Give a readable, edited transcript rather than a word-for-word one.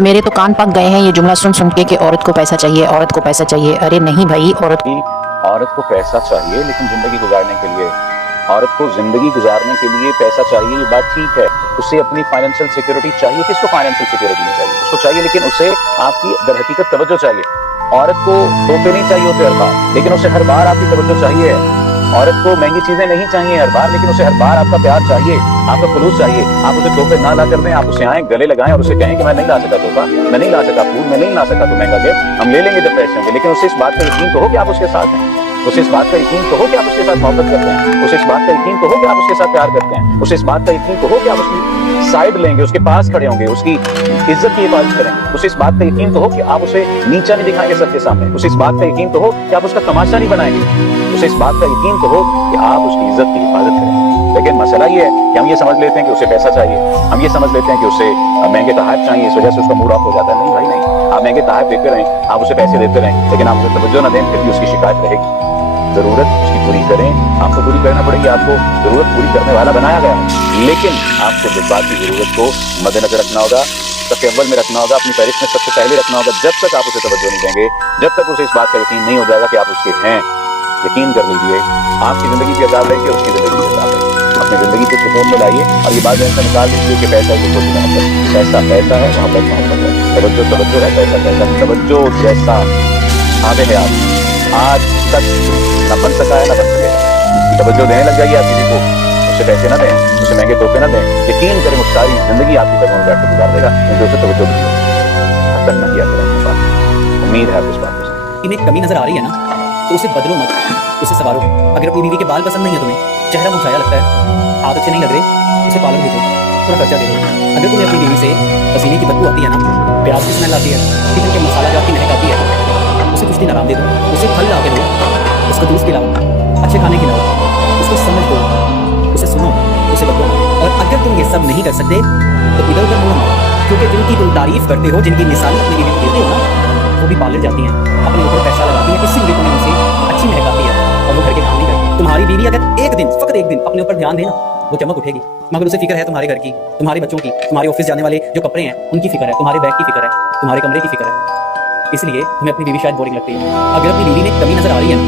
میرے تو کان پک گئے ہیں یہ جملہ سن سن کے کہ عورت کو پیسہ چاہیے، عورت کو پیسہ چاہیے۔ ارے نہیں بھائی، عورت کو پیسہ چاہیے لیکن زندگی گزارنے کے لیے، عورت کو زندگی گزارنے کے لیے پیسہ چاہیے، یہ بات ٹھیک ہے۔ اسے اپنی فائنینشیل سیکیورٹی چاہیے۔ کس کو فائنینشیل سیکیورٹی نہیں چاہیے؟ اس کو چاہیے، لیکن اسے آپ کی در حقیقت توجہ چاہیے۔ عورت کو تحفے نہیں چاہیے ہوتے ہر بار، لیکن اسے ہر بار آپ کی توجہ چاہیے۔ عورت کو مہنگی چیزیں نہیں چاہیے ہر بار، لیکن اسے ہر بار آپ کا پیار چاہیے، آپ کا خلوص چاہیے۔ آپ اسے تحفے نہ لا کر دیں، آپ اسے آئیں، گلے لگائیں اور اسے کہیں کہ میں نہیں لا سکا تحفہ، میں نہیں لا سکا پھول، میں نہیں لا سکا تو مہنگا گفٹ، ہم لے لیں گے جب پیسے ہوں گے۔ لیکن اسے اس بات کا یقین تو ہو کہ آپ اس کے ساتھ ہیں، اسے اس بات کا یقین تو ہو کہ آپ اس کے ساتھ محبت کرتے ہیں، اسے اس بات کا یقین تو ہو کہ آپ اس کے ساتھ پیار کرتے ہیں، اسے اس بات کا یقین تو ہو کہ آپ اس کی سائڈ لیں گے، اس کے پاس کھڑے ہوں گے، اس کی عزت کی حفاظت کریں گے۔ اسے اس بات کا یقین تو ہو کہ آپ اسے نیچا نہیں دکھائیں گے سب کے سامنے۔ اسے اس بات کا یقین تو ہو کہ آپ اس کا تماشا نہیں بنائیں گے۔ اسے اس بات کا یقین تو ہو کہ آپ اس کی عزت کی حفاظت کریں گے۔ لیکن مسئلہ یہ ہے کہ ہم یہ سمجھ لیتے ہیں کہ اسے پیسہ چاہیے، ہم یہ سمجھ لیتے ہیں کہ اسے مہنگے تحائف چاہیے، اس وجہ سے اس کا موڈ آف ہو جاتا ہے۔ نہیں بھائی نہیں، آپ مہنگے تحائف دیتے رہیں، آپ اسے پیسے دیتے رہیں، لیکن آپ اسے توجہ نہ دیں، پھر بھی اس کی شکایت رہے گی۔ ضرورت اس کی پوری کریں، آپ کو پوری کرنا پڑے گی، آپ کو ضرورت پوری کرنے والا بنایا گیا ہے، لیکن آپ کو جذبات کی ضرورت کو مد نظر رکھنا ہوگا، سب سے اول میں رکھنا ہوگا، اپنی فہرست میں سب سے پہلے رکھنا ہوگا۔ جب تک آپ اسے توجہ نہیں دیں گے، جب تک اسے اس بات کا یقین نہیں ہو جائے گا کہ آپ اس کے ہیں، یقین کر لیجئے آپ کی زندگی کی عذاب رہے گی، اس کی زندگی کی عذاب رہے گی۔ اپنی زندگی کو سکون میں لائیے اور یہ بات ذہن سے نکال دیجیے کہ پیسہ ہی کوئی محبت، پیسہ پیسہ ہے، محبت محبت ہے، توجہ توجہ ہے، پیسہ پیسہ توجہ جیسا آب حیات آج تک نہ بن سکا ہے نہ بن سکے گا۔ توجہ دینے لگ جائیے آپ کسی کو، اسے پیسے نہ دیں، اسے مہنگے تحفے نہ دیں، یقین کریں وہ ساری زندگی آپ کی قدموں میں بیٹھ کے گزار دے گا، کیونکہ اسے توجہ نہیں ہے۔ حد تک نہ کیا کریں اپنے پاس، امید ہے آپ اس بات کو۔ انہیں کمی نظر آ رہی ہے نا تو اسے بدلو مت، اسے سوارو۔ اگر اپنی بیوی کے بال پسند نہیں ہے تمہیں، چہرہ مسایا لگتا ہے، ہاتھ اچھے نہیں لگ رہے، اسے پارلر بھیجو، تھوڑا خرچہ دے دو۔ اگر تمہیں اپنی بیوی سے پسینے کی بدبو آتی ہے نا، پیاز کی اسمیل آتی ہے، کچن کے مسالہ جات کی مہک آتی ہے، اسے کچھ دن آرام دے دو، اسے پھل لا کے دو، اس کو جوس پلاؤ، اچھے کھانے کھلاؤ، اس کو سمجھ دو، اسے سنو، اسے بدلو۔ اور اگر تم یہ سب نہیں کر سکتے تو ادھر ادھر منہ مارو، کیونکہ جن کی تم تعریف کرتے ہو، جن کی مثال اپنی بیوی کو دیتے ہو نا، وہ بھی پارلر جاتی ہیں، اپنے اوپر پیسہ لگاتی ہیں، اسی لیے تمہیں ان سے اچھی مہک آتی ہے اور وہ گھر کے کام نہیں کرتی۔ تمہاری بیوی اگر ایک دن، فقط ایک دن اپنے اوپر دھیان دے نا، وہ چمک اٹھے گی، مگر اسے فکر ہے تمہارے گھر کی، تمہارے بچوں کی، تمہارے آفس جانے والے جو کپڑے ہیں ان کی فکر ہے، تمہارے بیگ کی فکر ہے، تمہارے کمرے کی فکر ہے۔ اس لیے تمہیں اپنی بیوی شاید بورنگ لگتی ہے۔ اگر اپنی بیوی میں کمی نظر آ رہی ہے